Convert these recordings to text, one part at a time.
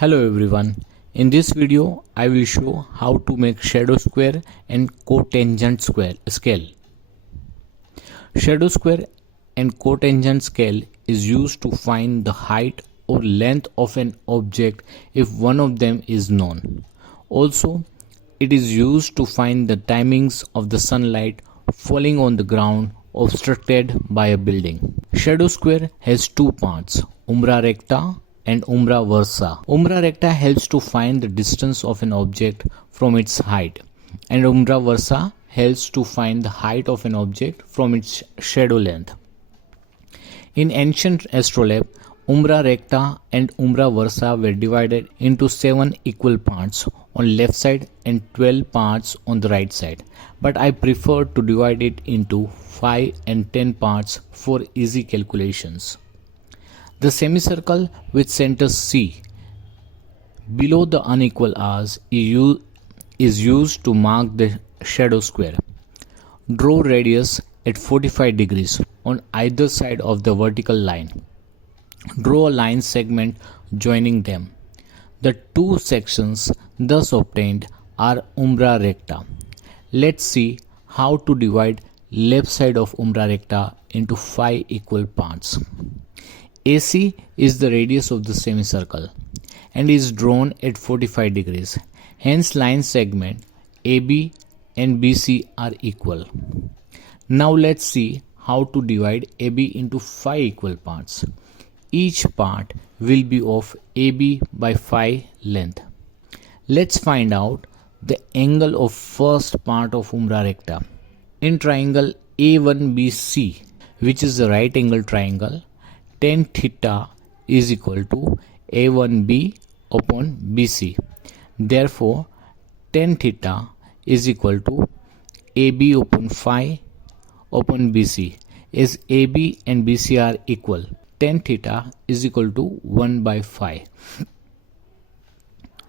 Hello everyone. In this video, I will show how to make shadow square and cotangent scale. Shadow square and cotangent scale is used to find the height or length of an object if one of them is known. Also, it is used to find the timings of the sunlight falling on the ground obstructed by a building. Shadow square has two parts, umbra recta and umbra versa. Umbra recta helps to find the distance of an object from its height, and umbra versa helps to find the height of an object from its shadow length. In ancient astrolabe, umbra recta and umbra versa were divided into 7 equal parts on left side and 12 parts on the right side, but I prefer to divide it into 5 and 10 parts for easy calculations. The semicircle with center C below the unequal hours is used to mark the shadow square. Draw radius at 45 degrees on either side of the vertical line. Draw a line segment joining them. The two sections thus obtained are umbra recta. Let's see how to divide left side of umbra recta into 5 equal parts. AC is the radius of the semicircle and is drawn at 45 degrees. Hence line segment AB and BC are equal. Now let's see how to divide AB into 5 equal parts. Each part will be of AB by 5 length. Let's find out the angle of first part of umbra recta. In triangle A1BC, which is the right angle triangle, tan theta is equal to A1B upon BC. Therefore, tan theta is equal to AB upon 5 upon BC. As AB and BC are equal, tan theta is equal to 1 by 5.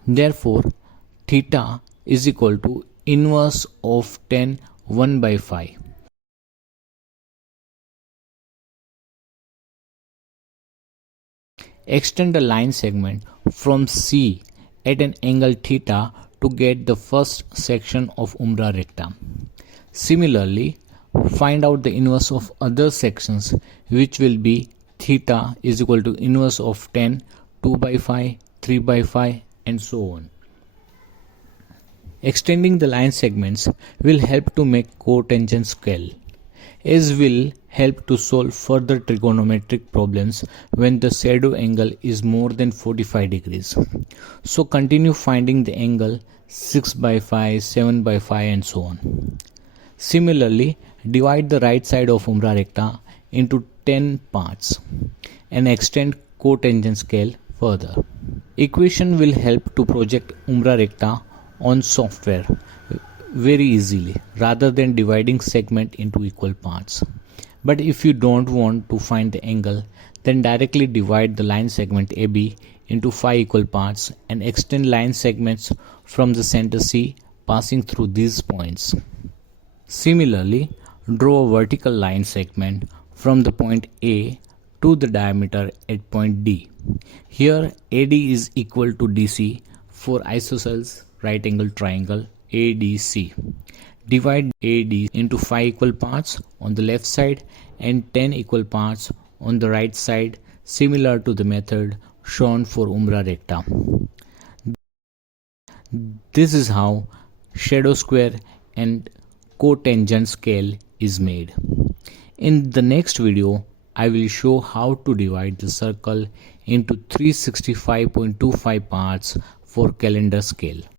Therefore, theta is equal to inverse of tan 1 by 5. Extend the line segment from C at an angle theta to get the first section of umbra recta. Similarly, find out the inverse of other sections, which will be theta is equal to inverse of tan 2 by 5, 3 by 5 and so on. Extending the line segments will help to make cotangent scale, as will help to solve further trigonometric problems when the shadow angle is more than 45 degrees. So continue finding the angle 6 by 5, 7 by 5 and so on. Similarly, divide the right side of umbra recta into 10 parts and extend cotangent scale further. Equation will help to project umbra recta on software very easily rather than dividing segment into equal parts. But if you don't want to find the angle, then directly divide the line segment AB into 5 equal parts and extend line segments from the center C passing through these points. Similarly, draw a vertical line segment from the point A to the diameter at point D. Here AD is equal to DC for isosceles right angle triangle ADC. Divide AD into 5 equal parts on the left side and 10 equal parts on the right side, similar to the method shown for umbra recta. This is how shadow square and cotangent scale is made. In the next video, I will show how to divide the circle into 365.25 parts for calendar scale.